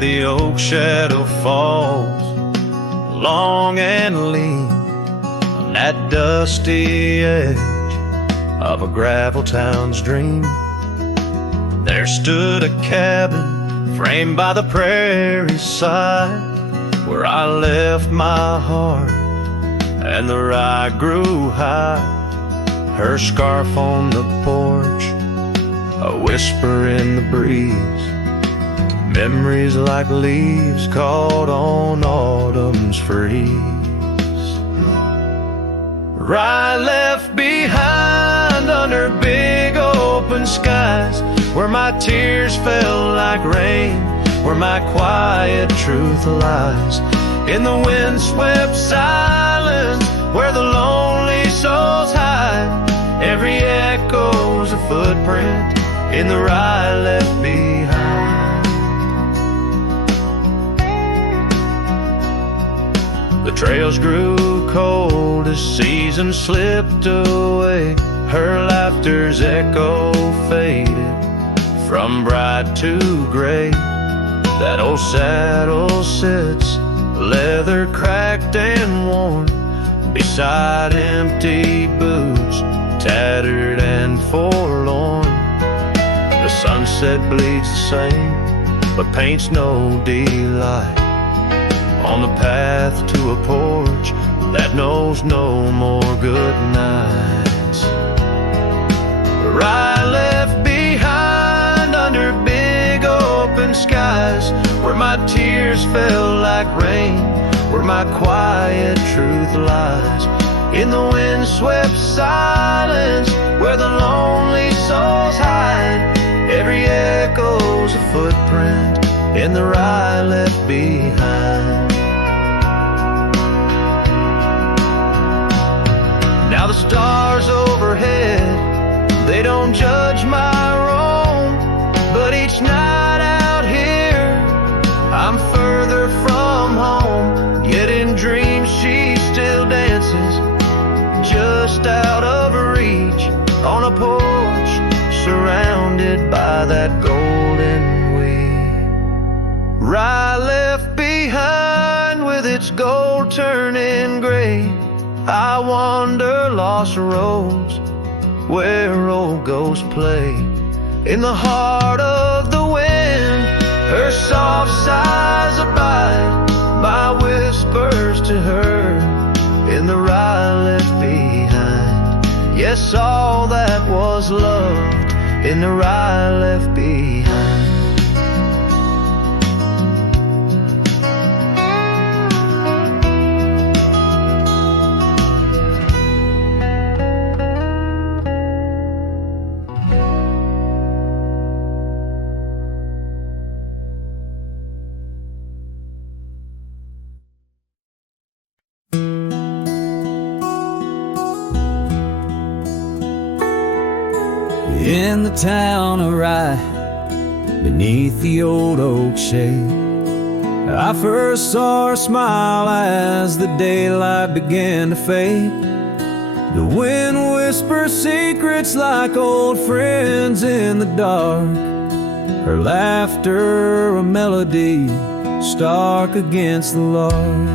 the oak shadow falls, long and lean, on that dusty edge of a gravel town's dream. There stood a cabin framed by the prairie side, where I left my heart and the rye grew high. Her scarf on the porch, a whisper in the breeze, memories like leaves caught on autumn's freeze. Rye left behind under big open skies, where my tears fell like rain, where my quiet truth lies. In the windswept silence, where the lonely souls hide, every echo's a footprint in the rye left behind. The trails grew cold as seasons slipped away. Her laughter's echo faded from bright to gray. That old saddle sits, leather cracked and worn, beside empty boots, tattered and forlorn. The sunset bleeds the same, but paints no delight on the path to a porch that knows no more good nights. Rye left behind under big open skies, where my tears fell like rain, where my quiet truth lies. In the windswept silence, where the lonely souls hide, every echo's a footprint in the rye left behind. Now the stars overhead, they don't judge my wrong, but each night out here I'm further from home. Yet in dreams she still dances, just out of reach, on a porch surrounded by that golden wheat. Rye left behind with its gold turning gray, I wander lost roads where old ghosts play. In the heart of the wind, her soft sighs abide, my whispers to her in the rye left behind. Yes, all that was loved in the rye left behind. In the town of Rye, beneath the old oak shade, I first saw her smile as the daylight began to fade. The wind whispers secrets like old friends in the dark, her laughter a melody stark against the lark.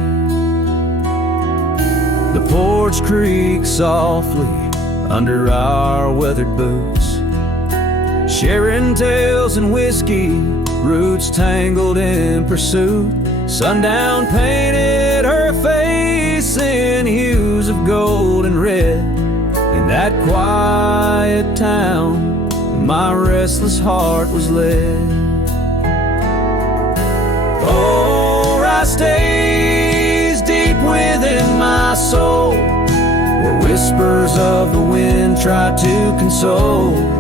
The porch creaks softly under our weathered boots, sharing tales and whiskey, roots tangled in pursuit. Sundown painted her face in hues of gold and red. In that quiet town, my restless heart was led. Oh, Rye stays deep within my soul, where whispers of the wind try to console.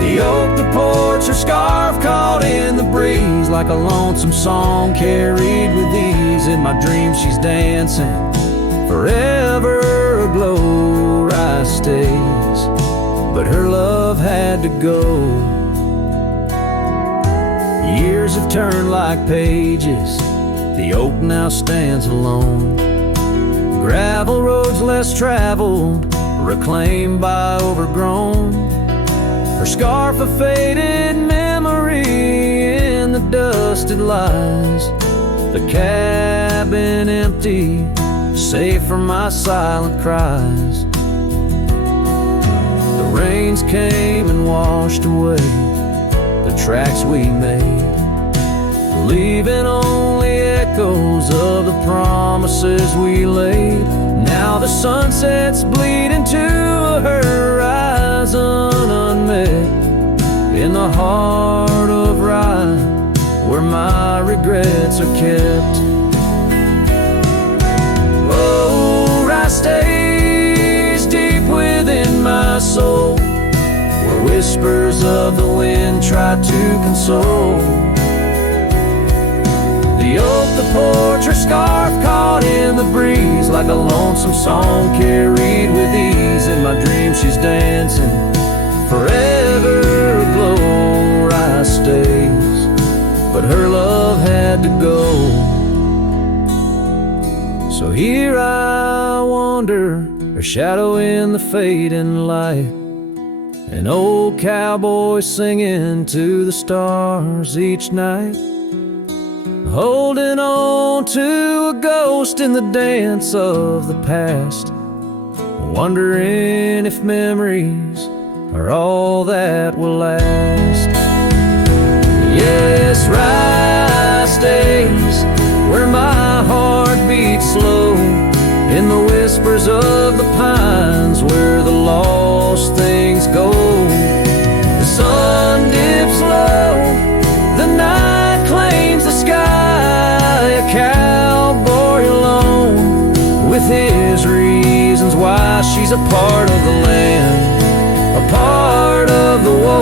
The oak, the porch, her scarf caught in the breeze, like a lonesome song carried with ease. In my dreams she's dancing, forever aglow. Rye stays, but her love had to go. Years have turned like pages, the oak now stands alone. Gravel roads less traveled, reclaimed by overgrown. Her scarf a faded memory in the dust it lies, the cabin empty, safe from my silent cries. The rains came and washed away the tracks we made, leaving only echoes of the promises we laid. Now the sunsets bleed into a horizon unmet in the heart of Rye, where my regrets are kept. Oh, Rye stays deep within my soul, where whispers of the wind try to console. The oak, the porch, her scarf caught in the breeze, like a lonesome song carried with ease. In my dreams she's dancing, forever aglow. Rye stays, but her love had to go. So here I wander, her shadow in the fading light, an old cowboy singing to the stars each night, holding on to a ghost in the dance of the past, wondering if memories are all that will last. Yes, Rye stays where my heart beats slow, in the whispers of the pines where the lost things go. The sun dips low, the night claims the sky, a cowboy alone with his reasons why. She's a part of the land, a part of the woe.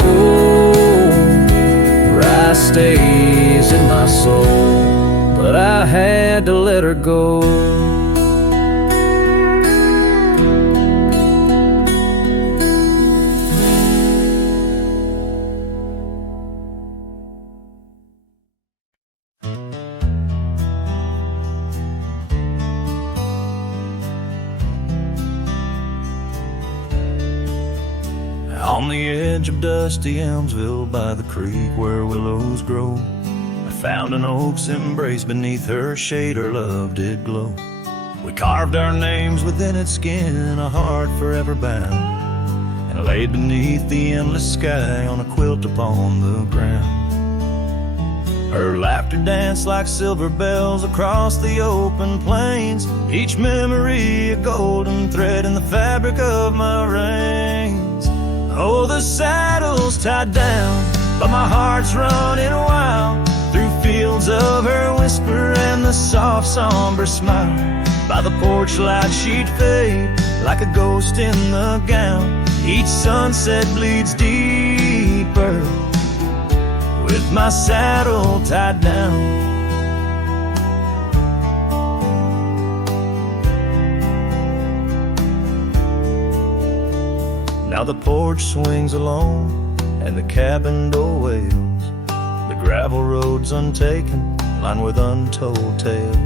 Rye stays in my soul, but I had to let her go. On the edge of dusty Elmsville, by the creek where willows grow, I found an oak's embrace. Beneath her shade her love did glow. We carved our names within its skin, a heart forever bound, and laid beneath the endless sky on a quilt upon the ground. Her laughter danced like silver bells across the open plains, each memory a golden thread in the fabric of my reins. Oh, the saddle's tied down, but my heart's running wild through fields of her whisper and the soft somber smile. By the porch light she'd fade like a ghost in the gown. Each sunset bleeds deeper with my saddle tied down. Now the porch swings alone and the cabin door wails. The gravel road's untaken, lined with untold tales,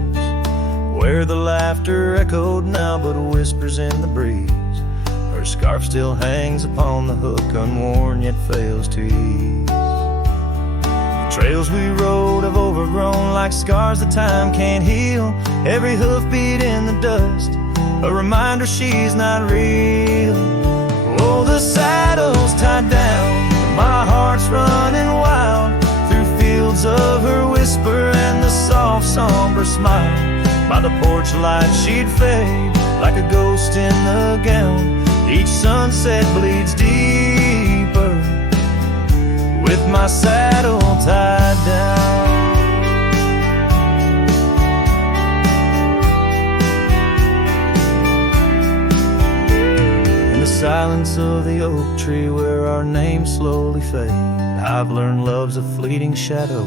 where the laughter echoed now but whispers in the breeze. Her scarf still hangs upon the hook, unworn yet fails to ease. The trails we rode have overgrown like scars that time can't heal. Every hoofbeat in the dust, a reminder she's not real. Oh, the saddle's tied down, my heart's running wild through fields of her whisper and the soft somber smile. By the porch light she'd fade like a ghost in the gown. Each sunset bleeds deeper with my saddle tied down. In the silence of the oak tree where our names slowly fade, I've learned love's a fleeting shadow.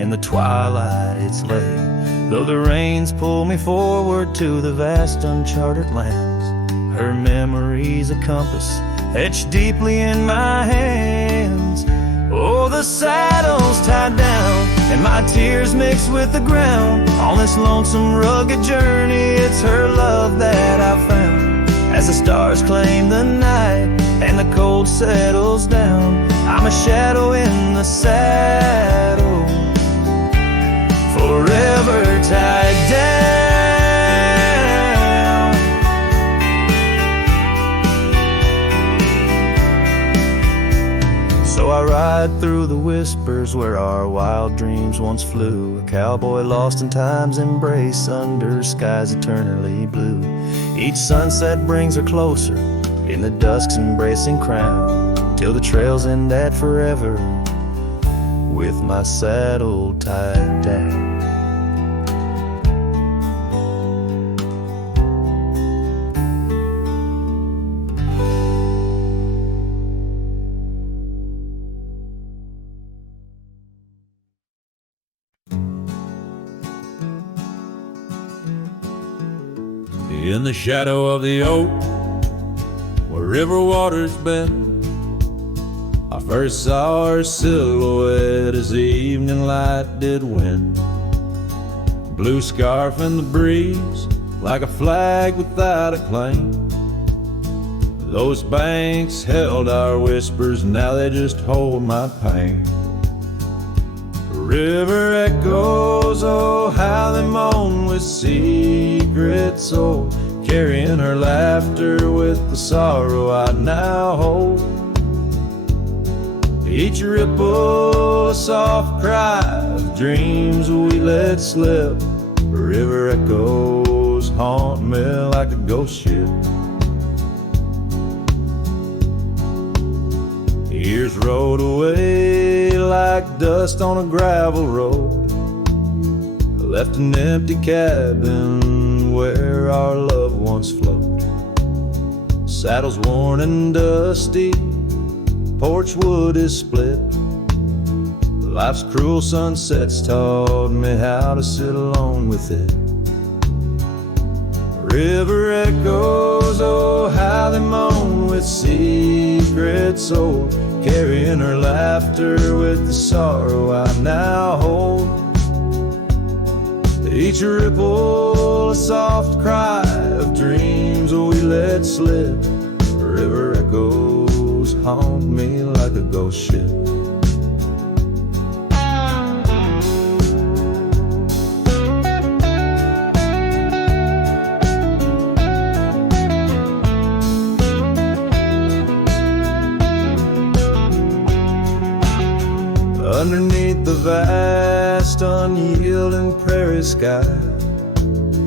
In the twilight it's late, though the rains pull me forward to the vast uncharted lands. Her memory's a compass etched deeply in my hands. Oh, the saddle's tied down and my tears mix with the ground. On this lonesome rugged journey, it's her love that I found. As the stars claim the night and the cold settles down, I'm a shadow in the saddle, forever tied down. So I ride through the whispers where our wild dreams once flew, a cowboy lost in time's embrace under skies eternally blue. Each sunset brings her closer in the dusk's embracing crown, till the trails end at forever with my saddle tied down. In the shadow of the oak, where river waters bend, I first saw her silhouette as the evening light did win. Blue scarf in the breeze, like a flag without a claim. Those banks held our whispers, now they just hold my pain. River echoes, oh how they moan with secrets old, carrying her laughter with the sorrow I now hold. Each ripple a soft cry of dreams we let slip. River echoes haunt me like a ghost ship. Years rode away like dust on a gravel road, left an empty cabin where our loved ones float. Saddles worn and dusty, porch wood is split. Life's cruel sunsets taught me how to sit alone with it. River echoes, oh how they moan with secrets old, carrying her laughter with the sorrow I now hold. Each ripple a soft cry of dreams we let slip. River echoes haunt me like a ghost ship. Underneath the vast, unyielding prairie sky,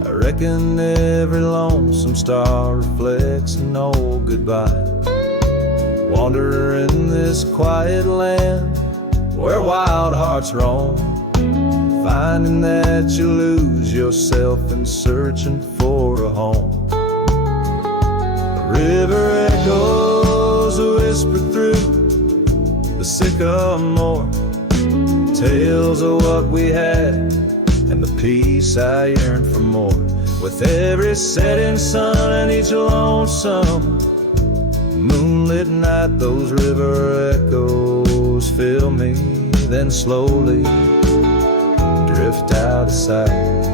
I reckon every lonesome star reflects an old goodbye. Wander in this quiet land where wild hearts roam, finding that you lose yourself in searching for a home. The river echoes whisper through the sycamore, tales of what we had and the peace I yearned for more. With every setting sun and each lonesome moonlit night, those river echoes fill me, then slowly drift out of sight.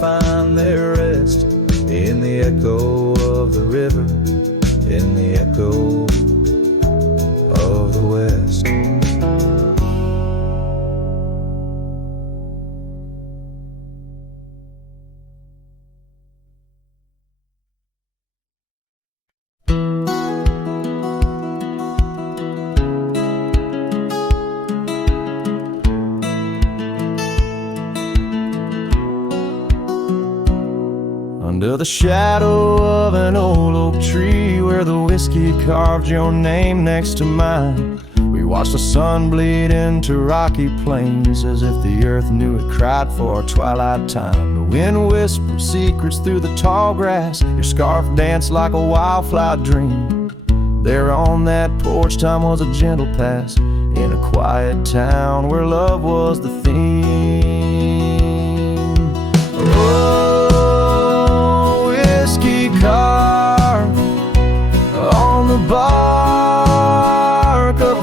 Find their rest in the echo of the river, in the echo of the West. Under the shadow of an old oak tree where the whiskey carved your name next to mine, we watched the sun bleed into rocky plains as if the earth knew it cried for twilight time. The wind whispered secrets through the tall grass, your scarf danced like a wildflower dream. There on that porch, time was a gentle past in a quiet town where love was the theme. Oh, whiskey carved on the bark of a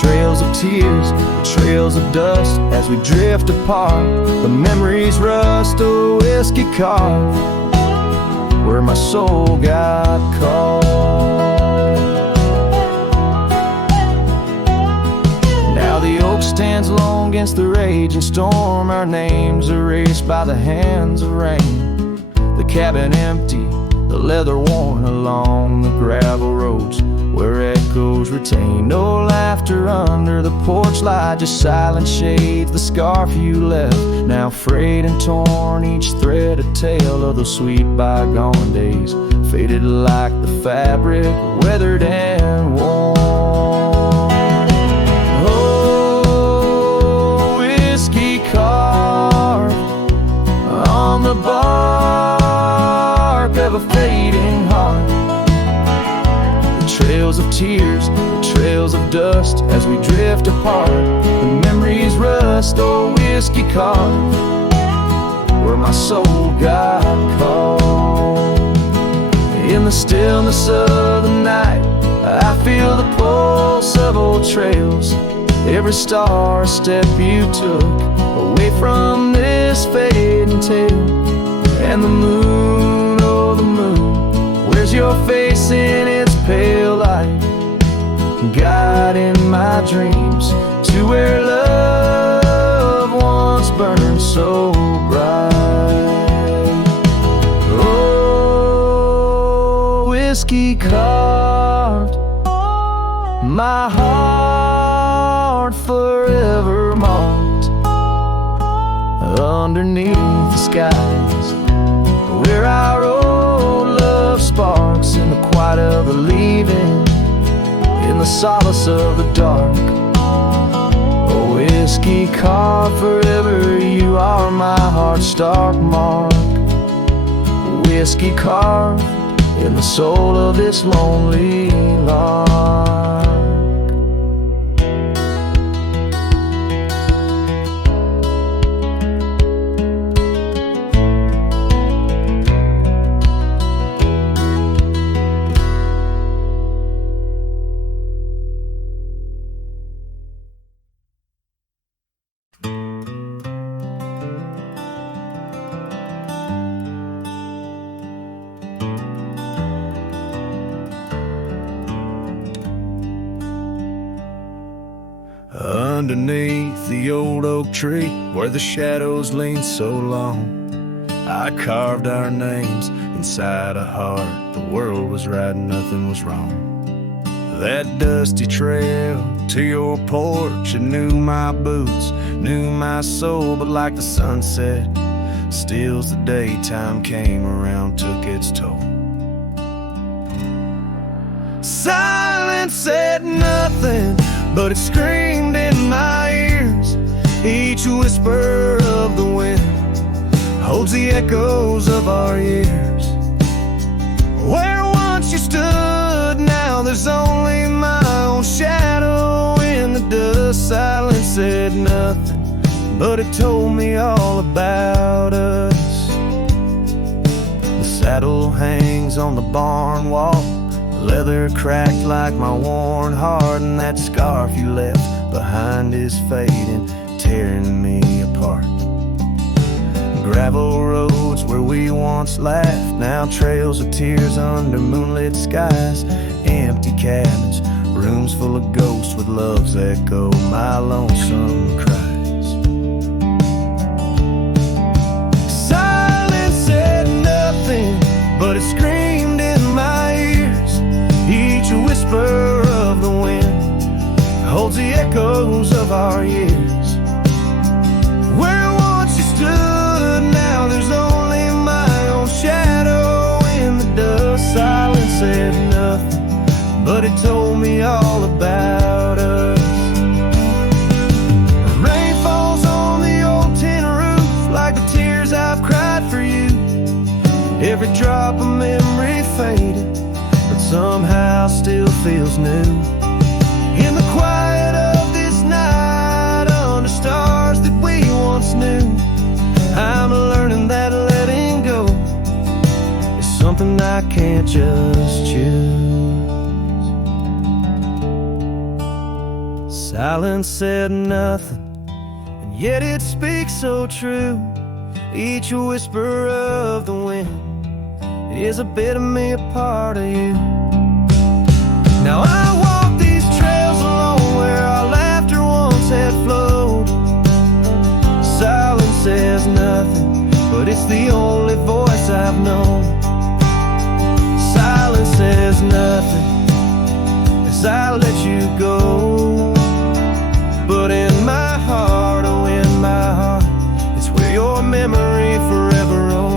trails of tears, the trails of dust as we drift apart. The memories rust, a whiskey carved where my soul got caught. Now the oak stands alone against the raging storm, our names erased by the hands of rain. The cabin empty, the leather worn along the gravel roads where echoes retain. No laughter under the porch light, just silent shades, the scarf you left, now frayed and torn, each thread a tale of those sweet bygone days, faded like the fabric, weathered and worn. Oh, whiskey carved on the bark of a fading heart. Trails of tears, trails of dust as we drift apart. The memories rust, oh whiskey carved where my soul got caught. In the stillness of the night, I feel the pulse of old trails. Every star a step you took away from this fading tale. And the moon, oh the moon, where's your face in its pale light, guiding my dreams to where love once burned so bright. Oh, whiskey carved my heart, forever marked underneath the skies, where our old love sparks in the quiet of the leaving, in the solace of the dark. Oh, whiskey carved forever, you are my heart's stark mark. Whiskey carved in the soul of this lonely lark. Underneath the old oak tree where the shadows lean so long, I carved our names inside a heart. The world was right and nothing was wrong. That dusty trail to your porch, it knew my boots, knew my soul. But like the sunset steals the day, time came around, took its toll. Silence said nothing, but it screamed in my ears. Each whisper of the wind holds the echoes of our years. Where once you stood, now there's only my own shadow in the dust. Silence said nothing, but it told me all about us. The saddle hangs on the barn wall, leather cracked like my worn heart, and that scarf you left behind is fading, tearing me apart. Gravel roads where we once laughed, now trails of tears under moonlit skies. Empty cabins, rooms full of ghosts with love's echo, my lonesome cries. Silence said nothing, but it screamed in my ears. Each whisper of the wind holds the echoes of our years. Where once you stood, now there's only my own shadow in the dust. Silence said nothing, but it told me all about us. Rain falls on the old tin roof like the tears I've cried for you. Every drop of memory faded, but somehow still feels new. In the quiet of this night, under stars that we once knew, I'm learning that letting go is something I can't just choose. Silence said nothing, and yet it speaks so true. Each whisper of the wind is a bit of me, a part of you. Now I walk these trails alone where our laughter once had flowed. Silence says nothing, but it's the only voice I've known. Silence says nothing as I let you go. But in my heart, oh in my heart, it's where your memory forever owns.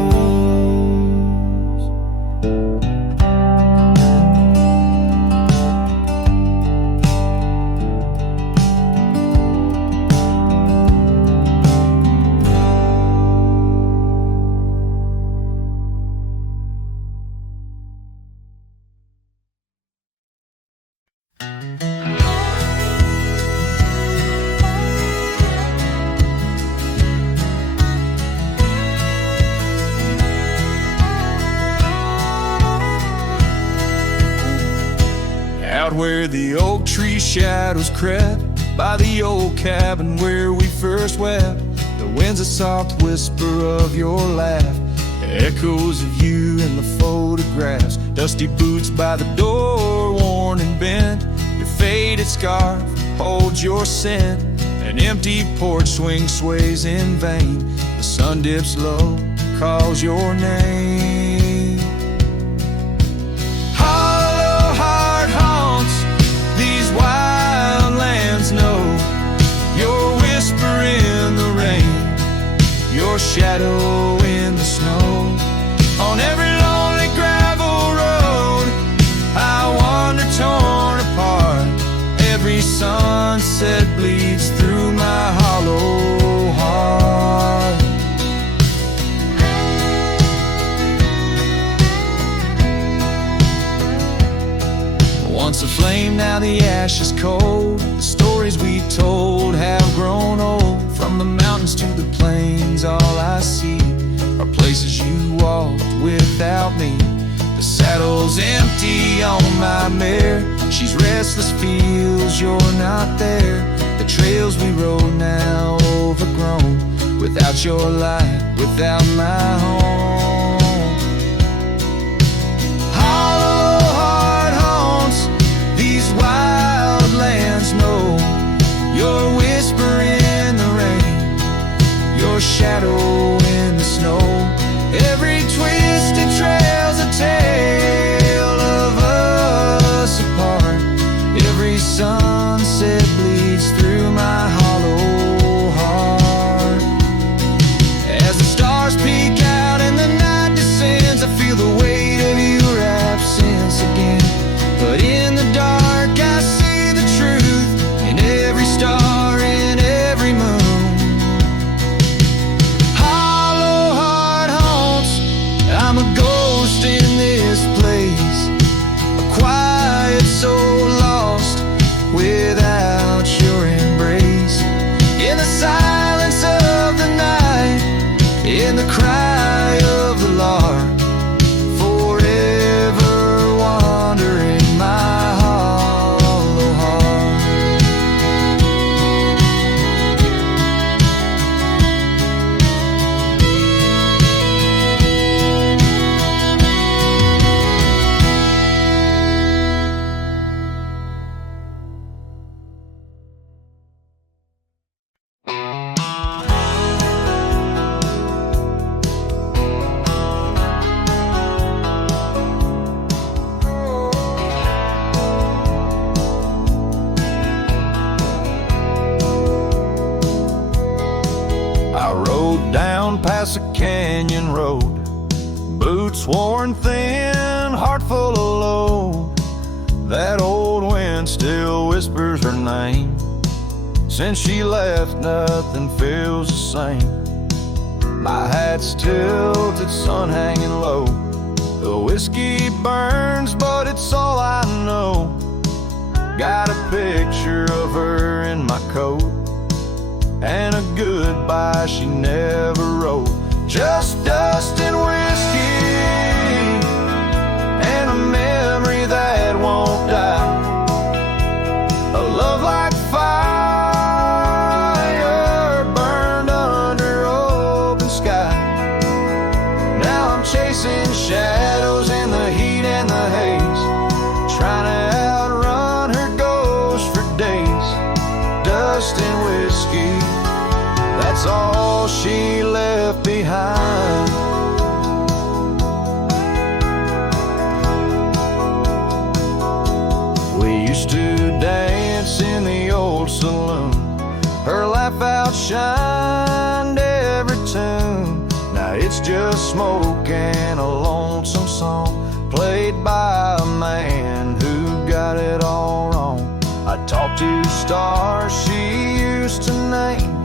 Out where the oak tree shadows crept by the old cabin where we first wept, the wind's a soft whisper of your laugh, echoes of you in the photographs, dusty boots by the door, worn and bent, your faded scarf holds your scent, an empty porch swing sways in vain, the sun dips low, calls your name. Hollow heart haunts these wild lands know your whisper in the rain, your shadow in the snow. On every lonely gravel road I wander torn apart, every sunset bleeds through my hollow heart. Once a flame, now the ash is cold, the stories we told have grown old. From the mountains to the plains, all I see are places you walked without me. The saddle's empty on my mare, she's restless, feels you're not there. The trails we rode now overgrown, without your light, without my home. Hollow heart haunts these wild lands know your whisper in the rain, your shadow in the snow. Every twisted trail's a tale of us apart, every sunset bleeds through my hollow heart. As the stars peek out and the night descends, I feel the weight of your absence again. But in the dark I see the truth in every star, in every moon. Hollow heart haunts, I'm a ghost in this place, a quiet soul lost without your embrace. In the silence of the night, in the cry of the lark, forever wandering my hollow heart. I rode down past a canyon road, boots worn thin, heart full of load. That old wind still whispers her name. Since she left, nothing feels the same. My hat's tilted, sun hanging low. The whiskey burns, but it's all I know. Got a picture of her in my coat, and a goodbye she never wrote. Just dust and whiskey, and a memory that won't die. A love like fire whiskey. That's all she left behind. We used to dance in the old saloon. Her laugh outshined every tune. Now it's just smoke and a lonesome song played by a man who got it all wrong. I talked to stars she used to name,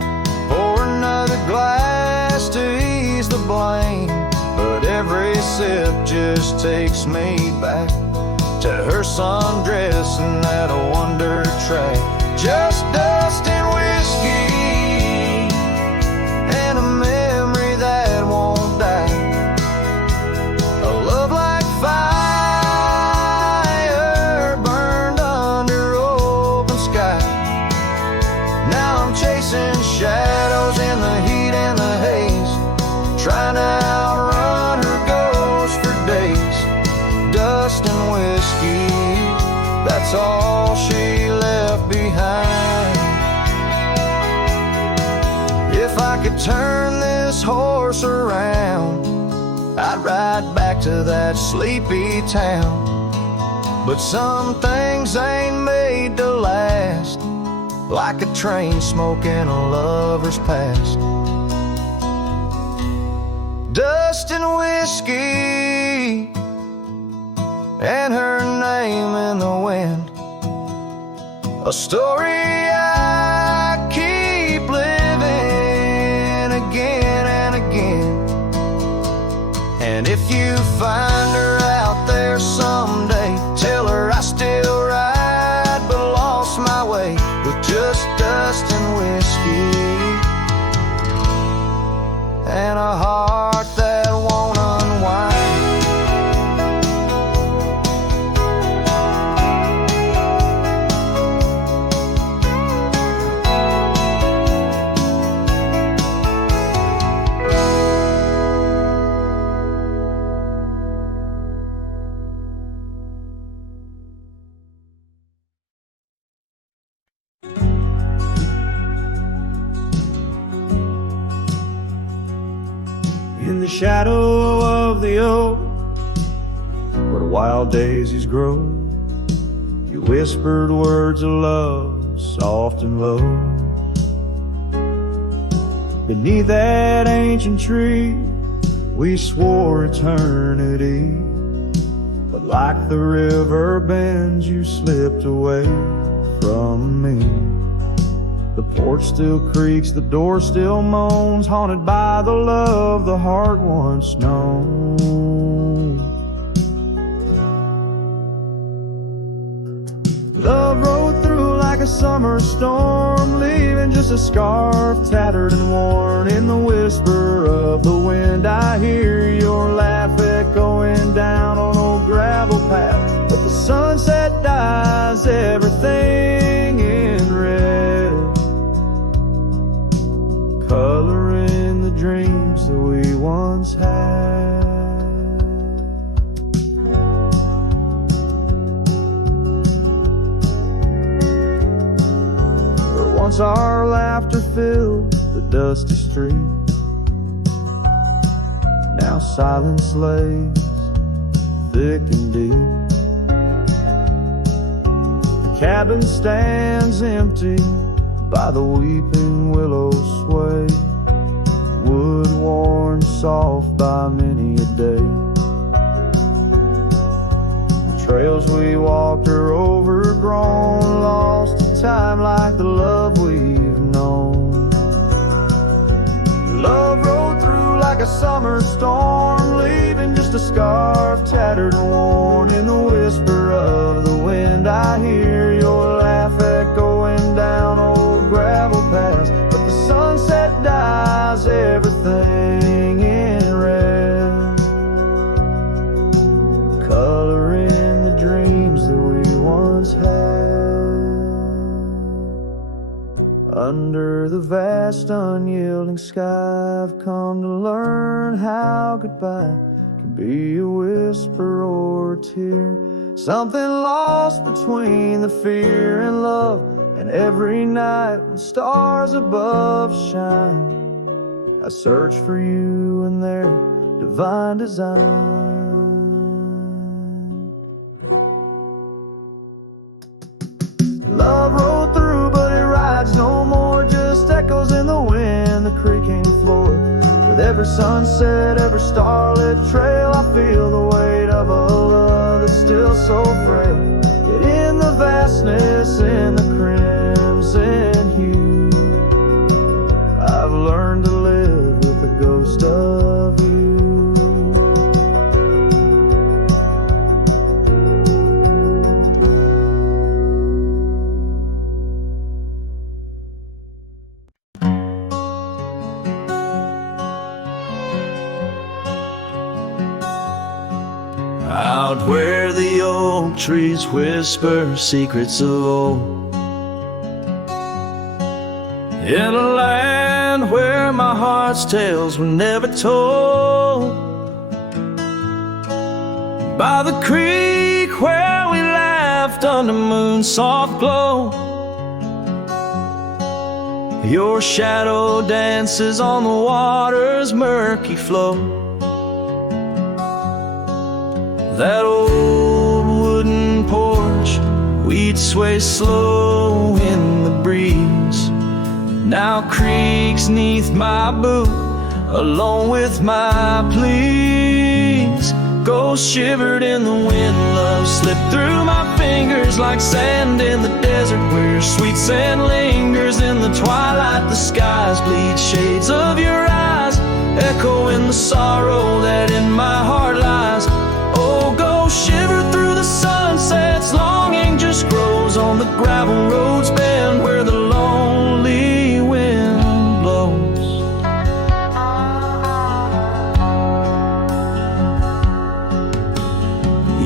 pour another glass to ease the blame, but every sip just takes me back to her sundress and that wonder track. Just dust and whiskey and a memory that won't die. A love like fire burned under open sky. Now I'm chasing shadows in the heat and the haze, trying to outrun her ghost for days. Dust and whiskey, that's all she left behind. If I could turn this horse around, I'd ride back to that sleepy town. But some things ain't made to last, like a train smoke in a lover's past. Dust and whiskey and her name in the wind, a story I keep living again and again. And if you find her out there someday, tell her I still ride but lost my way with just dust and whiskey and a heart that won't unwind. In the shadow of the oak, where wild daisies grow, you whispered words of love, soft and low. Beneath that ancient tree, we swore eternity, but like the river bends, you slipped away from me. The porch still creaks, the door still moans, haunted by the love the heart once known. Love rode through like a summer storm, leaving just a scarf tattered and worn. In the whisper of the wind, I hear your laugh echoing down on old gravel path. But the sunset dyes everything in red, coloring the dreams that we once had. For once our laughter filled the dusty street, now silence lays thick and deep. The cabin stands empty by the weeping willow sway, wood worn soft by many a day. The trails we walked are overgrown, lost to time like the love we've known. Love rode through like a summer storm, leaving just a scarf tattered and worn. In the whisper of the wind, I hear your laugh echoing down old gravel paths. But the sunset dyes everything in red, coloring the dreams that we once had. Under the vast unyielding sky, I've come to learn how goodbye can be a whisper or a tear, something lost between the fear and love, and Every night when stars above shine, I search for you in their divine design. Love rolled through, but it rides no more, just echoes in the wind, the creaking floor. With every sunset, every starlit trail, I feel the weight of a love that's still so frail. Yet in the vastness, in the crimson hue, I've learned to live with the ghost of you. Out where the oak trees whisper secrets of old, in a land where my heart's tales were never told, by the creek where we laughed under moon's soft glow, your shadow dances on the water's murky flow. That old wooden porch, we'd sway slow in the breeze, now creaks neath my boot, along with my pleas. Ghosts shivered in the wind, love slipped through my fingers like sand in the desert, where your sweet sand lingers in the twilight. The skies bleed shades of your eyes, echo in the sorrow that in my heart lies. Oh, go shiver through the sunsets, longing just grows on the gravel roads bend where the lonely wind blows.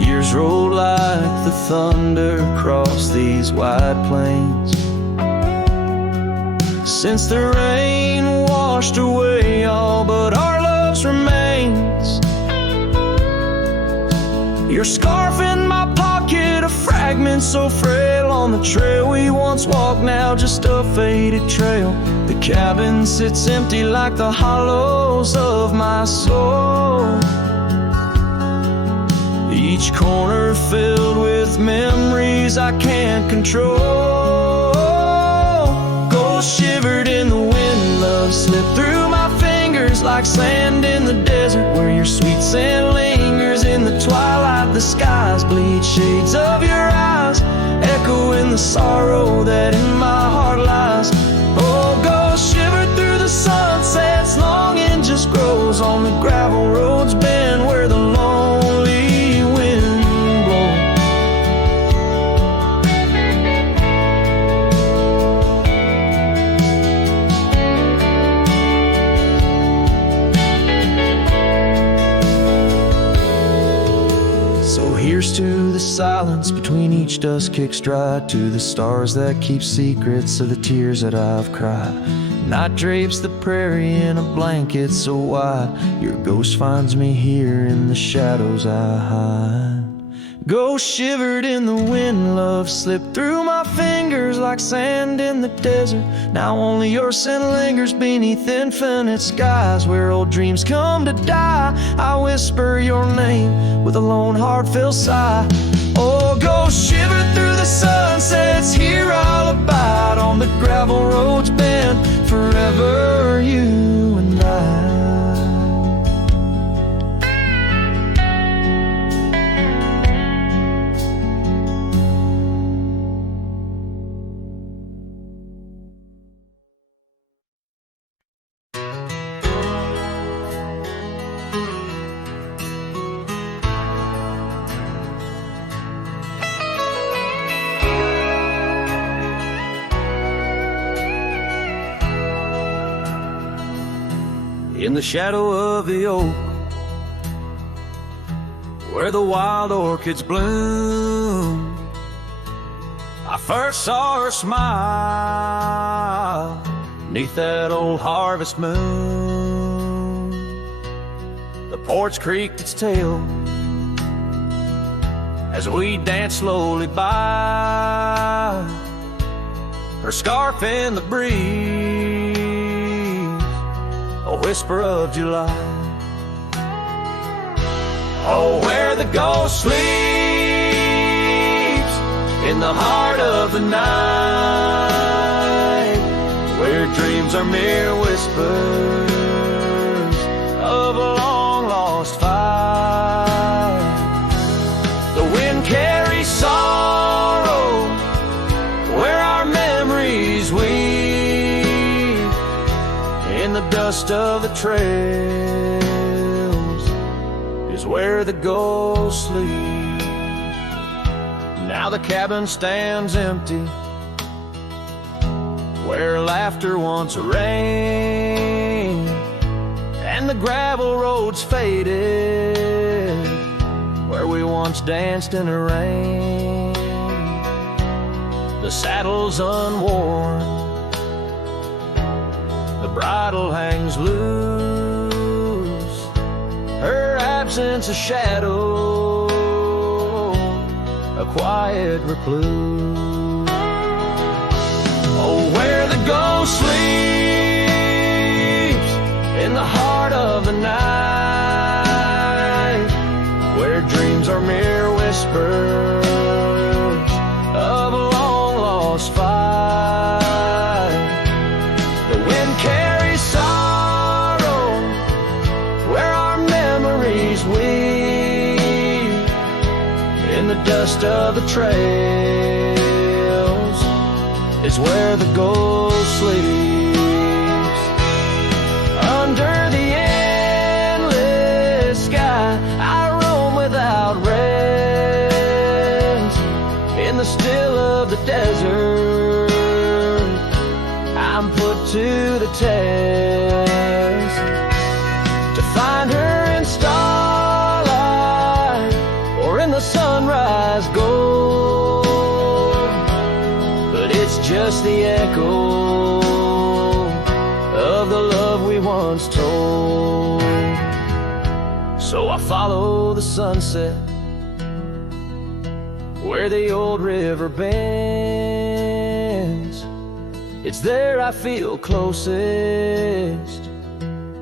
Years roll like the thunder across these wide plains, since the rain washed away all but our love's remains. Your scarf in my pocket, a fragment so frail on the trail we once walked, now just a faded trail. The cabin sits empty like the hollows of my soul, each corner filled with memories I can't control. Ghosts shivered in the wind, love slipped through my fingers like sand in the desert, where your sweet sand lingers in the twilight. The skies bleed shades of your eyes, echo in the sorrow that in my heart lies. Oh, go shiver through the sunsets, longing just grows on the gravel roads bend where the lonely wind blows. So here's to the silence between each dust kicks dry, to the stars that keep secrets of the tears that I've cried. Night drapes the prairie in a blanket so wide, your ghost finds me here in the shadows I hide. Ghost shivered in the wind, love slipped through my fingers like sand in the desert, now only your scent lingers beneath infinite skies where old dreams come to die. I whisper your name with a lone heartfelt sigh. Oh, ghost shiver through the sunsets, here I'll abide on the gravel roads bend forever, you and I. In the shadow of the oak, where the wild orchids bloom, I first saw her smile neath that old harvest moon. The porch creaked its tail as we danced slowly by, her scarf in the breeze, a whisper of July. Oh, where the ghost sleeps in the heart of the night, where dreams are mere whispers of a long lost fire. The wind carries sorrow where our memories weave in the dust of the trails is where the ghost sleeps. Now the cabin stands empty where laughter once reigned, and the gravel roads faded where we once danced in the rain. The saddle's unworn, the bridle hangs loose, her absence a shadow, a quiet recluse. Oh, where the ghost sleeps in the heart of the night, where dreams are mere whispers of a long lost fight. The wind carries sorrow where our memories weave in the dust of the trails is where the ghost sleeps. Under the endless sky I roam without rest. In the still of the desert I'm put to the test, to find her in starlight or in the sunrise gold. But it's just the echo of the love we once told. So I follow the sunset where the old river bends. It's there I feel closest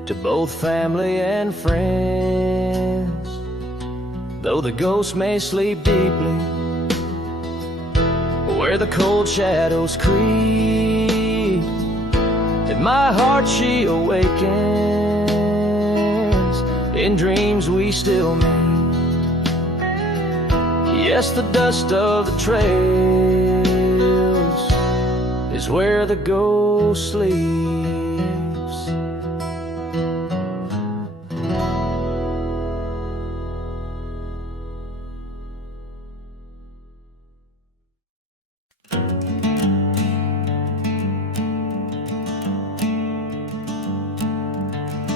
to both family and friends. Though the ghost may sleep deeply where the cold shadows creep, in my heart she awakens. In dreams we still meet. Yes, the dust of the trails is where the ghost sleeps.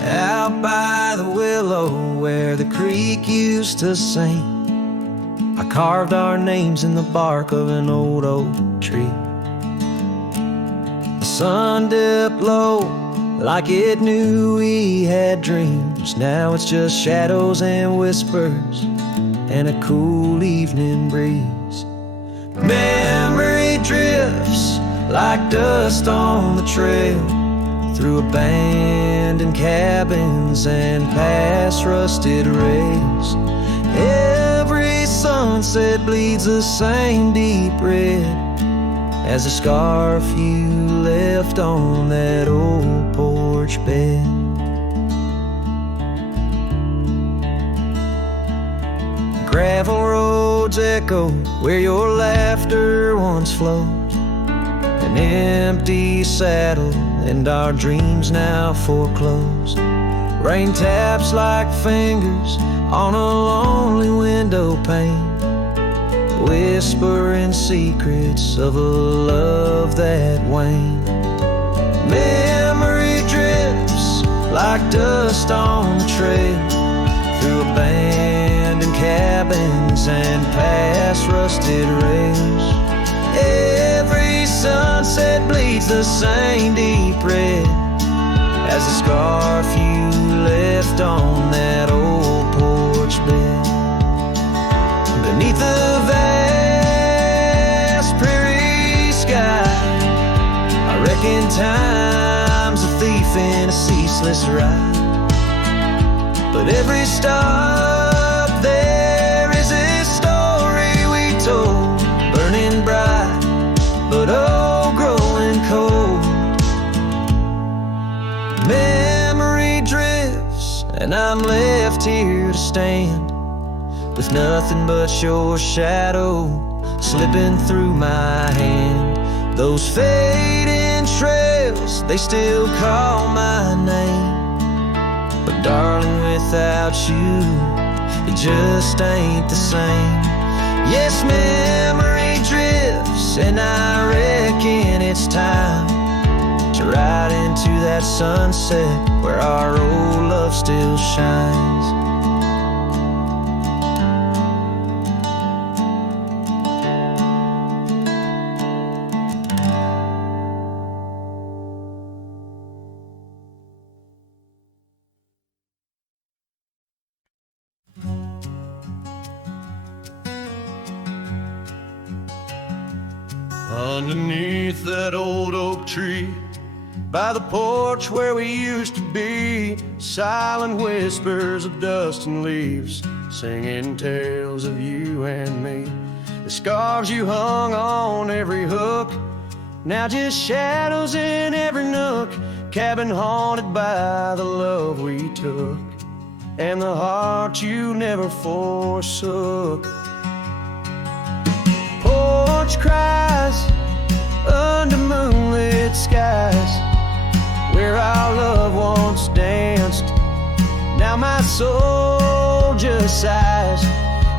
Out by the willow where the creek used to sing, I carved our names in the bark of an old oak tree. The sun dipped low like it knew we had dreams. Now it's just shadows and whispers and a cool evening breeze. Memory drifts like dust on the trail, through abandoned cabins and past rusted rails. Every sunset bleeds the same deep red as the scarf you left on that old porch bed. Gravel roads echo where your laughter once flowed, an empty saddle and our dreams now foreclosed. Rain taps like fingers on a lonely window pane, whispering secrets of a love that waned. Memory drifts like dust on the trail, through abandoned cabins and past rusted rails. Every sunset bleeds the same deep red as the scarf you left on that old porch bed. Beneath the vast prairie sky, ticking time's a thief in a ceaseless ride. But every stop there is a story we told, burning bright, but oh, growing cold. Memory drifts, and I'm left here to stand, with nothing but your shadow slipping through my hand. Those fading trails, they still call my name, but darling, without you, it just ain't the same. Yes, memory drifts, and I reckon it's time to ride into that sunset where our old love still shines. Underneath that old oak tree, by the porch where we used to be, silent whispers of dust and leaves, singing tales of you and me. The scarves you hung on every hook, now just shadows in every nook. Cabin haunted by the love we took, and the heart you never forsook. Porch cries under moonlit skies, where our love once danced. Now my soul just sighs.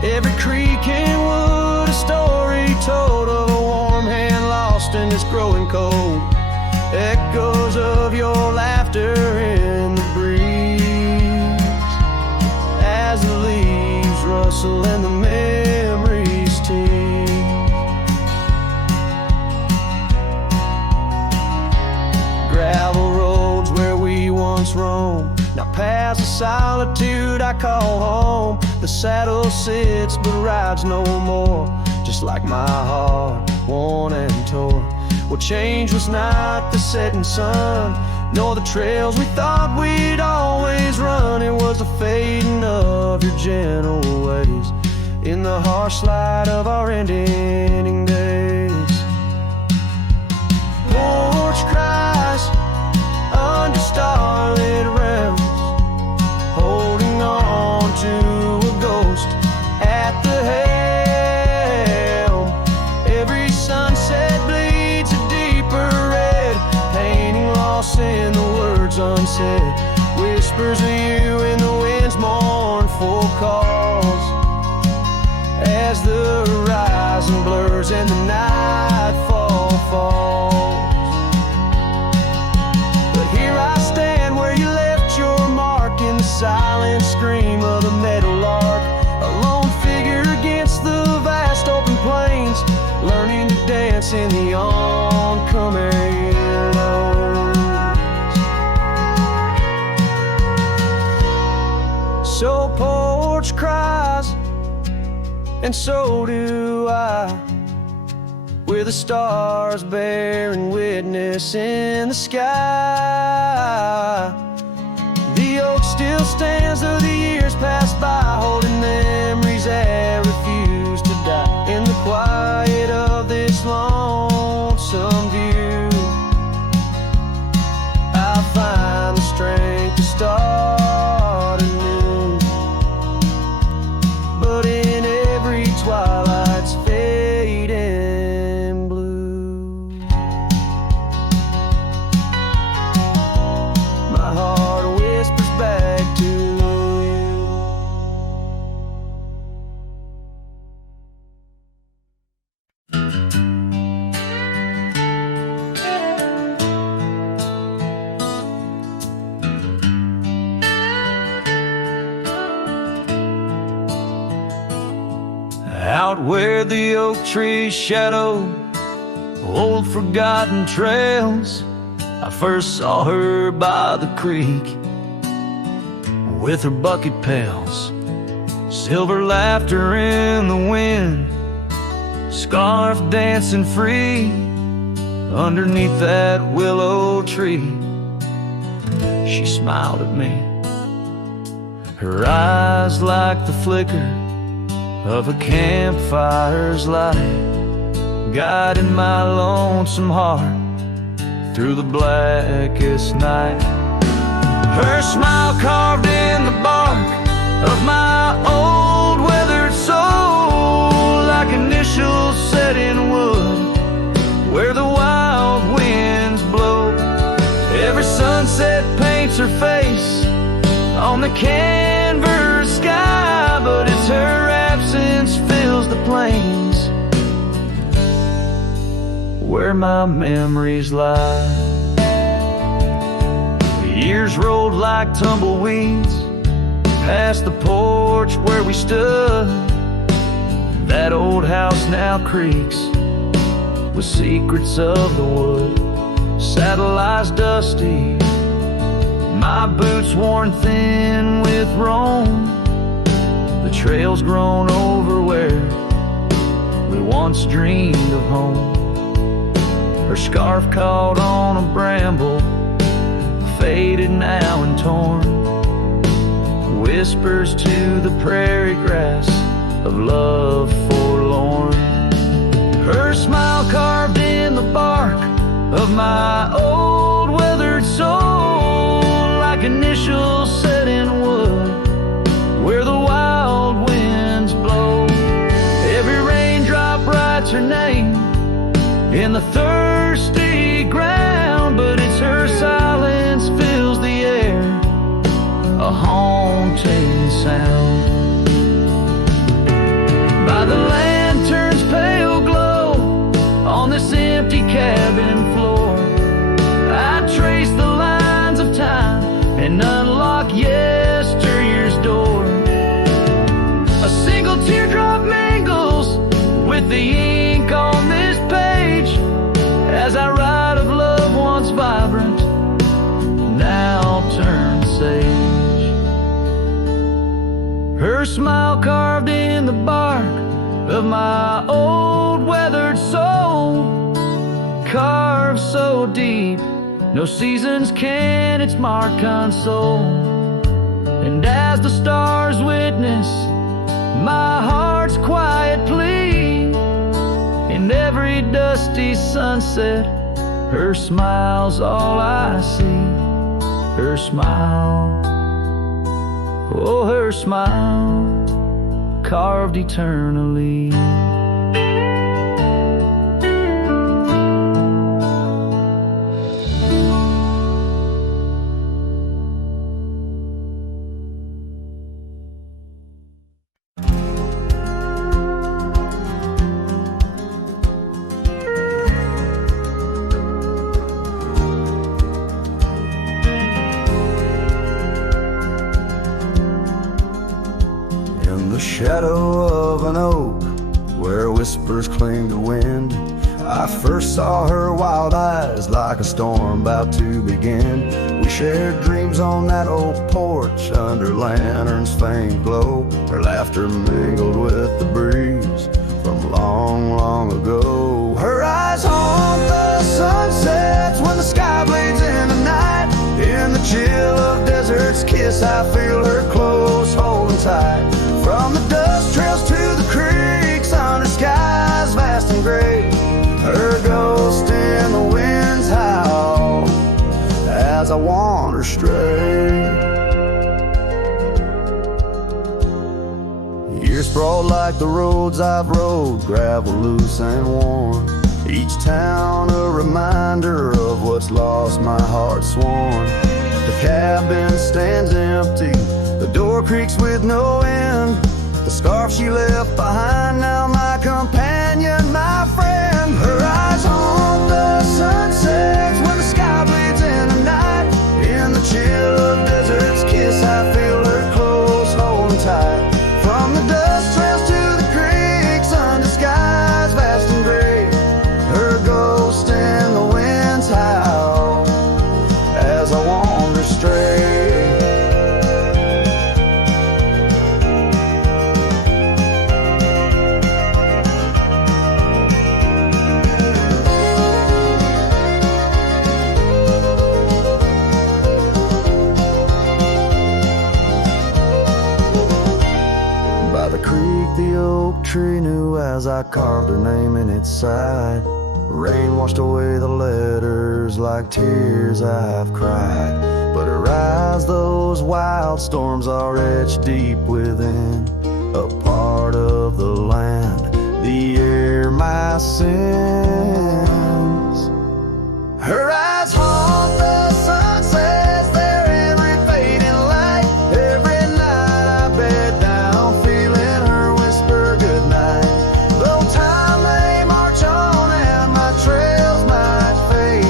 Every creek and wood, a story told of a warm hand lost in this growing cold. Echoes of your laughter in the breeze, as the leaves rustle and the memories tease. Gravel roads where we once roamed, now paths of solitude I call home. The saddle sits but rides no more, just like my heart, worn and torn. What changed was not the setting sun, nor the trails we thought we'd always run. It was the fading of your gentle ways in the harsh light of our ending days. Porch cries under starlit realms, holding on to a ghost at the helm. Every sunset bleeds a deeper red, painting loss in the words unsaid. Whispers of you in the wind's mournful calls, as the horizon blurs and the nightfall falls. But here I stand where you left your mark, in the silent scream of the meadowlark, a lone figure against the vast open plains, learning to dance in the oncoming lows. So porch cries, and so do I, with the stars bearing witness in the sky. The oak still stands though the years pass by, holding memories that refuse to die. In the quiet of this lonesome view, I find the strength to start anew. But in every twilight's fading blue, my heart whispers back to you. Out where the oak trees shadow old forgotten trails, I first saw her by the creek with her bucket pails. Silver laughter in the wind, scarf dancing free underneath that willow tree. She smiled at me, her eyes like the flicker of a campfire's light, guiding my lonesome heart through the blackest night. Her smile carved in the bark of my old weathered soul, like initials set in wood where the wild winds blow. Every sunset paints her face on the canvas sky, but it's her absence fills the plains where my memories lie. The years rolled like tumbleweeds past the porch where we stood. That old house now creaks with secrets of the wood. Saddle eyes dusty, my boots worn thin with Rome. The trail's grown over where we once dreamed of home. Her scarf caught on a bramble, faded now and torn, whispers to the prairie grass of love forlorn. Her smile carved in the bark of my old weathered soul, like initials set in wood where the wild winds blow. Every raindrop writes her name in the thirsty ground, but it's her silence fills the air, a haunting sound. By the lantern's pale glow on this empty cabin floor, I trace the lines of time and unlock yesteryear's door. A single teardrop mingles with the ink on this page as I write of love once vibrant, now turned sage. Her smile carved in the bark of my old weathered soul, carved so deep no seasons can its mark console. And as the stars witness my heart's quiet plea, in every dusty sunset her smile's all I see. Her smile, oh her smile, carved eternally. Shadow of an oak where whispers cling to wind, I first saw her wild eyes like a storm about to begin. We shared dreams on that old porch under lanterns' faint glow. Her laughter mingled with the breeze from long, long ago. Her eyes haunt the sunsets when the sky bleeds in the night. In the chill of desert's kiss I feel her close, holding tight. From the dust trails to the creeks under skies vast and gray, her ghost in the wind's howl as I wander stray. Years sprawled like the roads I've rode, gravel loose and worn. Each town a reminder of what's lost, my heart sworn. The cabin stands empty, the door creaks with no end. The scarf she left behind, now my companion, my friend. Her eyes haunt the sunsets when the sky bleeds in the night. In the chill of desert's kiss I feel her close, holding tight. From the dust trails to the creeks under skies vast and gray, her ghost in the wind's howl as I wander stray. tree knew as I carved her name in its side. Rain washed away the letters like tears I've cried. But her eyes, those wild storms are etched deep within a part of the land, the air, my sins. Her eyes haunt the sunsets, their every fading light. Every night I bed down, feeling her whisper goodnight. Though time may march on and my trails might fade,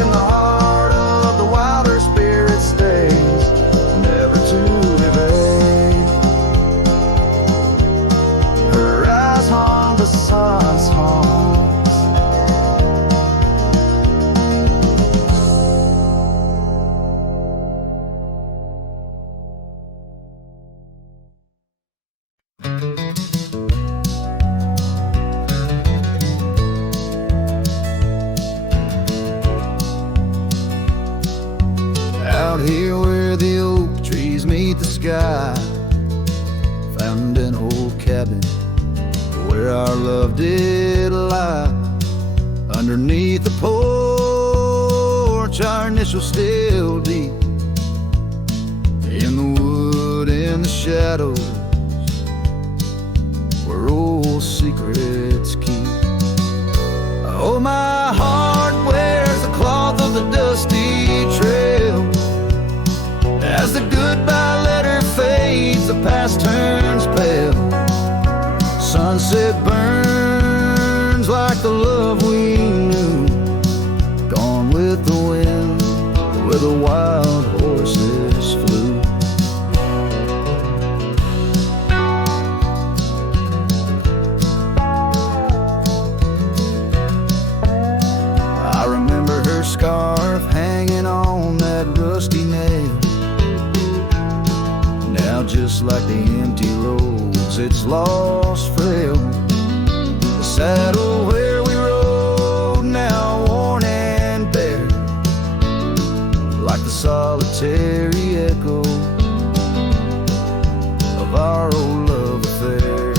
in the heart of the wild her spirit stays, never to evade. Her eyes haunt the sun's haunts. Out here where the oak trees meet the sky, found an old cabin where our love did lie. Underneath the porch, our initials still deep in the wood, in the shadows where old secrets keep. Oh, my heart wears the cloth of the dusty trail. As the goodbye letter fades, the past turns pale. Sunset burns like the love we knew, gone with the wind, where the wild horses flew. I remember her scarf hanging on that rusty nail. Now just like the empty roads, it's lost frail. The saddle where we rode, now worn and bare, like the solitary echo of our old love affair.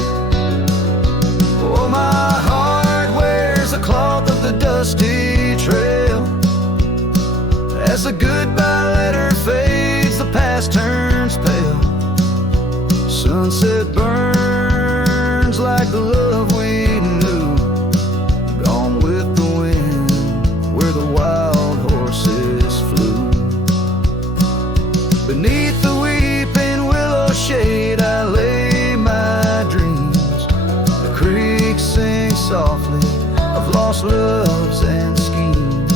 Oh, my heart wears the cloth of the dusty trail. As the goodbye letter fades, the past turns pale. Sunset burns like the love we knew, gone with the wind, where the wild horses flew. Beneath the weeping willow shade, I lay my dreams. The creek sings softly of lost loves and schemes.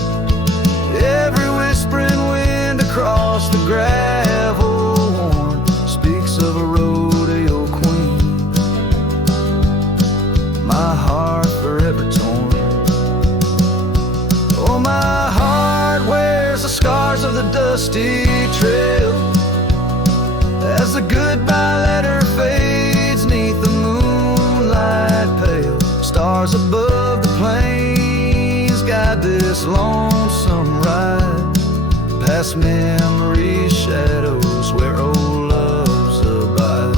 Every whispering wind across the gravel worn speaks of a rodeo queen. My heart forever torn. Oh, my heart wears the scars of the dusty trail. As the goodbye letter fades neath the moonlight pale, stars above the plains guide this lonesome ride, past memory's shadows where old loves abide.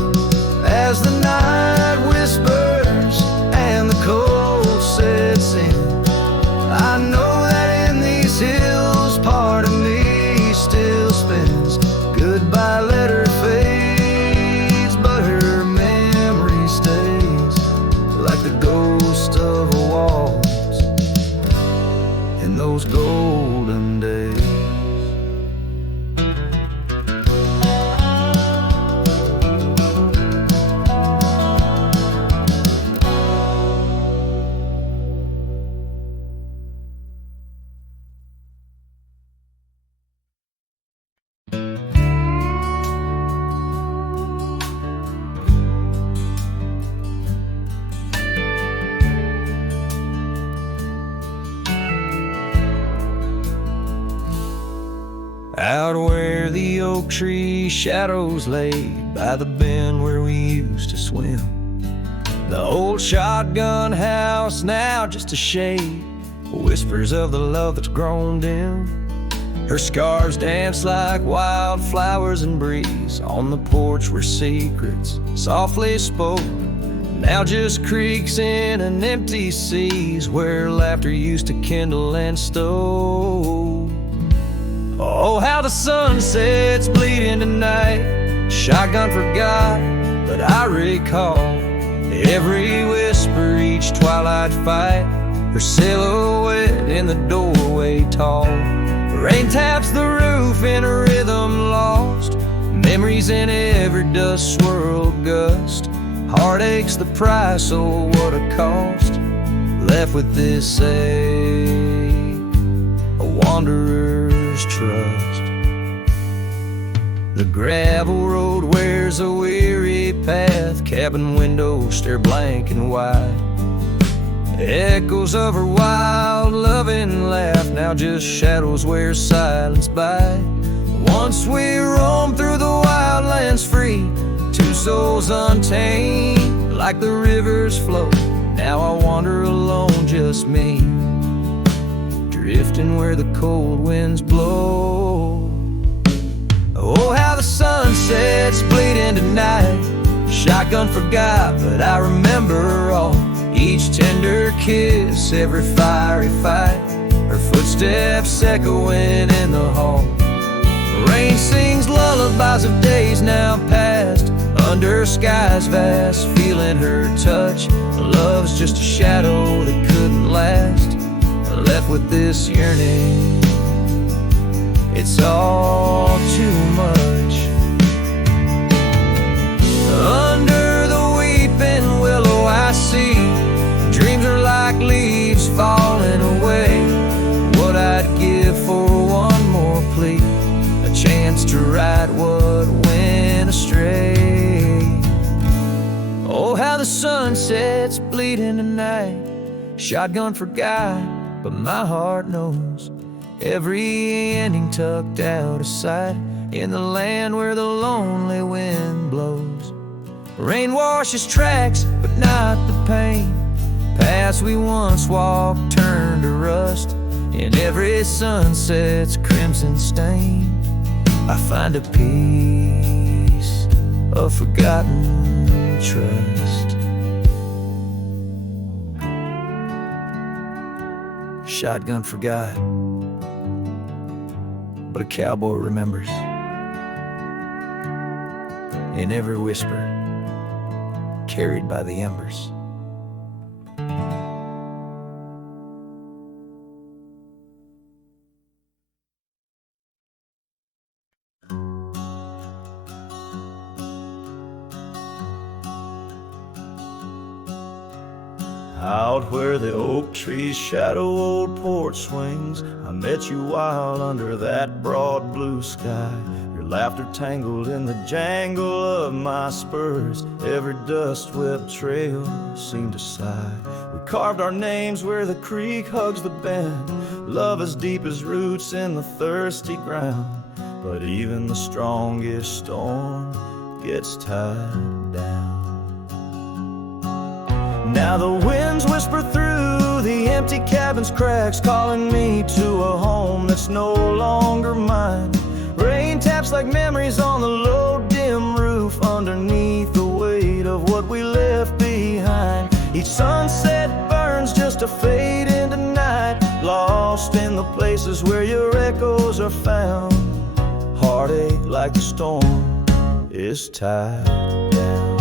As the night whispers and the cold sets in, I know that in these hills part of me still spins. Goodbye letter fades, but her memory stays, like the ghost of a waltz in those golden days. Out where the oak tree shadows lay, by the bend where we used to swim, the old shotgun house now just a shade, whispers of the love that's grown dim. Her scars dance like wildflowers in breeze on the porch where secrets softly spoke now just creeks in an empty seas where laughter used to kindle and stow. Oh, how the sunsets bleed into night. Shotgun forgot, but I recall every whisper, each twilight fight, her silhouette in the doorway tall. Rain taps the roof in a rhythm lost, memories in every dust swirled gust. Heartache's the price, oh what a cost. Left with this a wanderer's trust. The gravel road wears a weary path, cabin windows stare blank and wide. Echoes of her wild loving laugh, now just shadows where silence by. Once we roamed through the wildlands free, two souls untamed, like the rivers flow. Now I wander alone, just me, drifting where the cold winds blow. Oh, how the sunsets bleed into night. Shotgun forgot, but I remember all. Each tender kiss, every fiery fight, her footsteps echoing in the hall. Rain sings lullabies of days now past, under skies vast, feeling her touch. Love's just a shadow that couldn't last. Left with this yearning, it's all too much. Under the weeping willow I see dreams are like leaves falling away. What I'd give for one more plea, a chance to right what went astray. Oh, how the sunsets bleed into night. Shotgun forgot, but my heart knows every ending tucked out of sight, in the land where the lonely wind blows. Rain washes tracks, but not the pain. Paths we once walked turned to rust, in every sunset's crimson stain. I find a piece of forgotten trust. Shotgun forgot, but a cowboy remembers. In every whisper, carried by the embers. Out where the oak trees shadow old porch swings, I met you wild under that broad blue sky. Your laughter tangled in the jangle of my spurs, every dust-swept trail seemed to sigh. We carved our names where the creek hugs the bend, love as deep as roots in the thirsty ground. But even the strongest storm gets tied down. Now the winds whisper through the empty cabin's cracks, calling me to a home that's no longer mine. Rain taps like memories on the low dim roof, underneath the weight of what we left behind. Each sunset burns just to fade into night, lost in the places where your echoes are found. Heartache like the storm is tied down.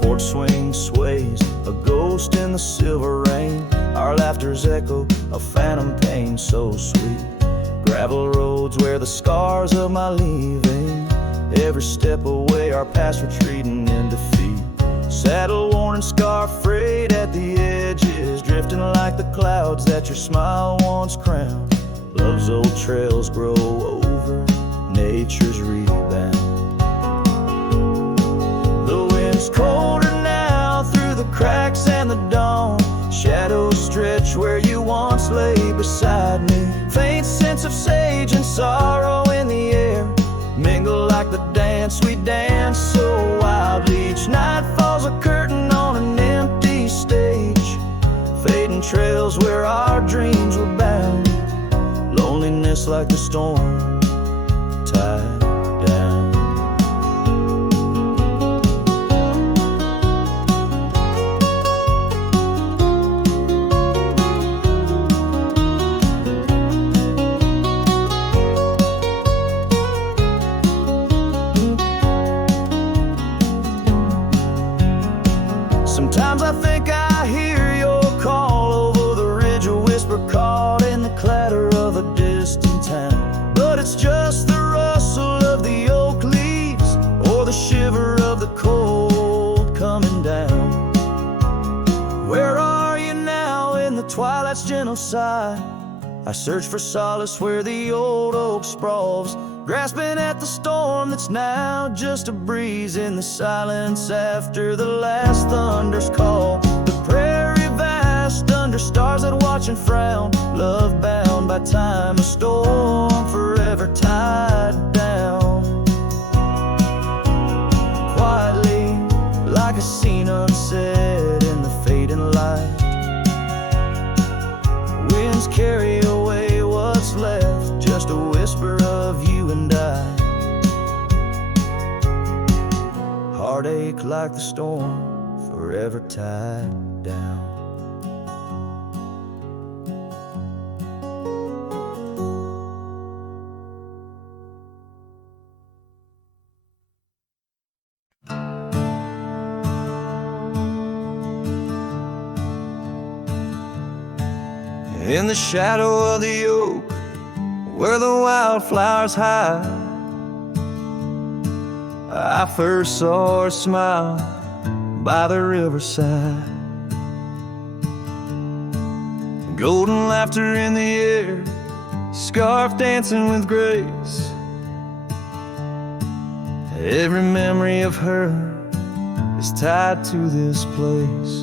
Porch swing sways, a ghost in the silver rain. Our laughter's echo, a phantom pain so sweet. Gravel roads where the scars of my leaving, every step away our past retreating in defeat. Saddle worn and scar frayed at the edges, drifting like the clouds that your smile once crowned. Love's old trails grow over nature's rebound. The wind's colder now through the cracks and the dawn. Shadows stretch where you once lay beside me. Faint sense of sage and sorrow in the air mingle like the dance we dance so wildly. Each night falls a curtain on an empty stage, fading trails where our dreams were bound. Loneliness like the storm tied down. distant town, but it's just the rustle of the oak leaves or the shiver of the cold coming down. Where are you now in the twilight's gentle sigh? I search for solace where the old oak sprawls, grasping at the storm that's now just a breeze in the silence after the last thunder's call. The prairie vast under stars that watch and frown, love bound by time, a storm forever tied down. Quietly, like a scene unsaid in the fading light, winds carry away what's left, just a whisper of you and I. Heartache like the storm, forever tied down. In the shadow of the oak, where the wildflowers hide, I first saw her smile by the riverside. Golden laughter in the air, scarf dancing with grace. Every memory of her is tied to this place.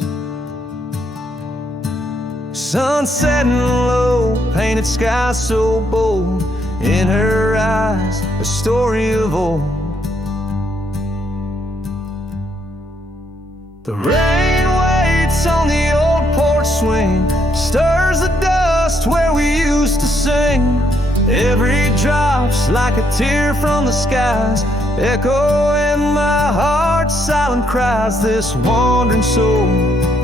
Sun setting low, painted sky so bold, in her eyes a story of old. The rain waits on the old porch swing, stirs the dust where we used to sing. Every drop's like a tear from the skies, echo in my heart's silent cries. This wandering soul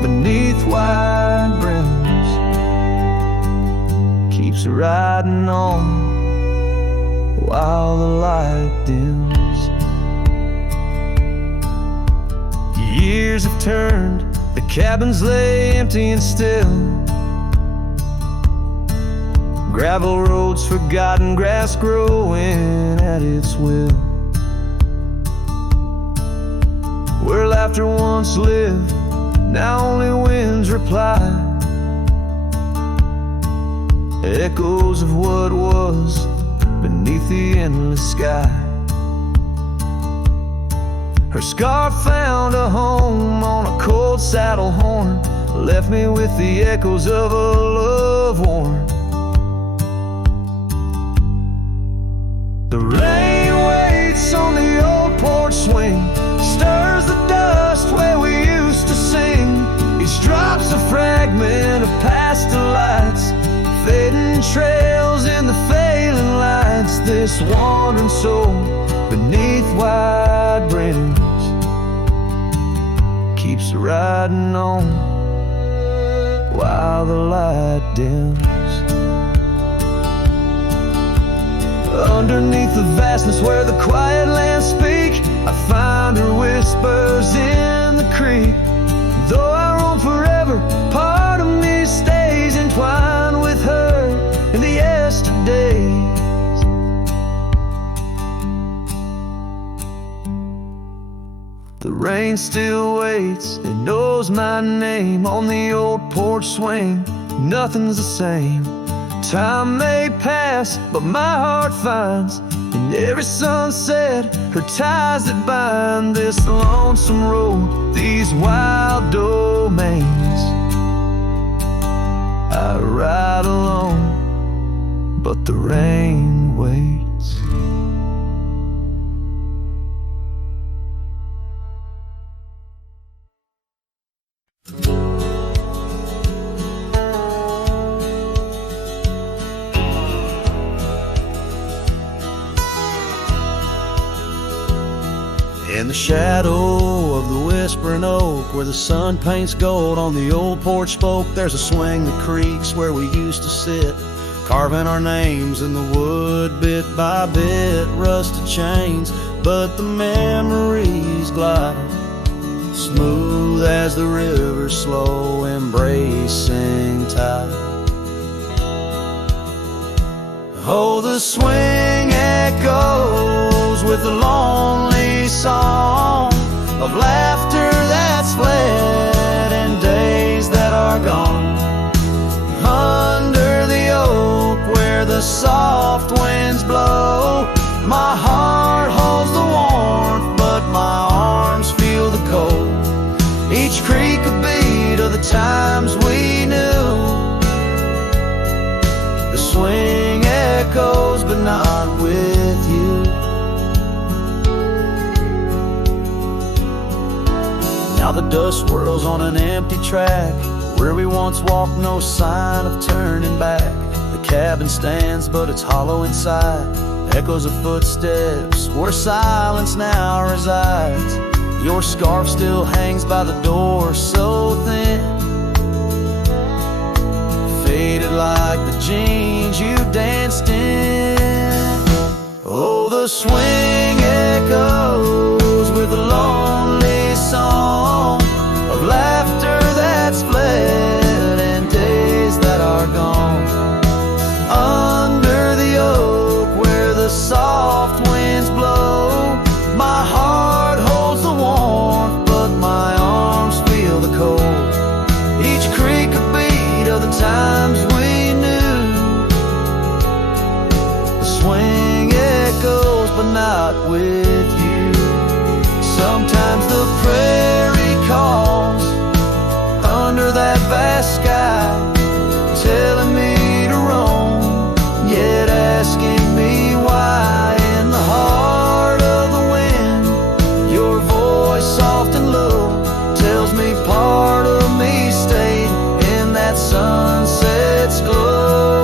beneath wide brims keeps riding on while the light dims. Years have turned, the cabins lay empty and still. Gravel roads forgotten, grass growing at its will. Where laughter once lived, now only winds reply. Echoes of what was beneath the endless sky. Her scarf found a home on a cold saddle horn, left me with the echoes of a love worn. The rain waits on the old porch swing, stirs the dust where we used to sing. Each drop's a fragment of past delights, fading trails in the failing lights. This wandering soul beneath wide brims keeps riding on while the light dims. Underneath the vastness where the quiet lands speak, I find her whispers in the creek. Though I roam forever, part of me stays entwined with her in the yesterdays. The rain still waits, it knows my name on the old porch swing. Nothing's the same. Time may pass, but my heart finds in every sunset her ties that bind this lonesome road, these wild domains. I ride alone, but the rain waits. In the shadow of the whispering oak, where the sun paints gold on the old porch spoke, there's a swing that creaks where we used to sit, carving our names in the wood bit by bit. Rusted chains, but the memories glide smooth as the river's slow embracing tide. Oh, the swing echoes with the lonely song of laughter that's fled and days that are gone. Under the oak where the soft winds blow, my heart holds the warmth, but my arms feel the cold. Each creak a beat of the times we knew. The swing echoes, but not with you. Now the dust swirls on an empty track. Where we once walked, no sign of turning back. The cabin stands, but it's hollow inside. Echoes of footsteps where silence now resides. Your scarf still hangs by the door, so thin, faded like the jeans you danced in. Oh, the swing echoes with a lonely song of laughter that's fled and days that are gone. Under the oak where the soft winds blow, my heart holds the warmth, but my arms feel the cold. Each creak a beat of the times we knew. The swing echoes, but not with you. Sometimes the prairie calls under that vast sky, telling me to roam, yet asking me why. In the heart of the wind, your voice soft and low tells me part of me stayed in that sunset's glow.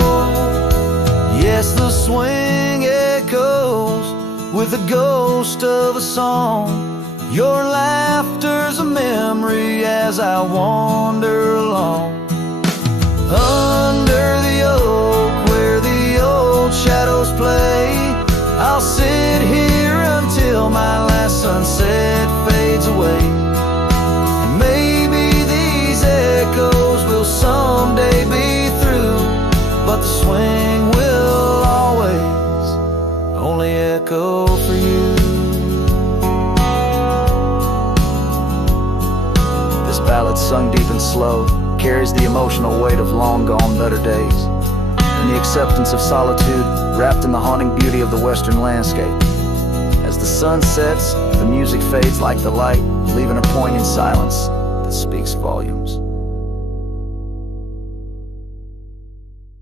Yes, the swing echoes with the ghost of a song. Your laughter's a memory as I wander along. Under the oak where the old shadows play, I'll sit here until my last sunset fades away. And maybe these echoes will someday be through, but the swing will always only echo for you. This ballad, sung deep and slow, carries the emotional weight of long gone better days, and the acceptance of solitude wrapped in the haunting beauty of the western landscape. As the sun sets, the music fades like the light, leaving a poignant silence that speaks volumes.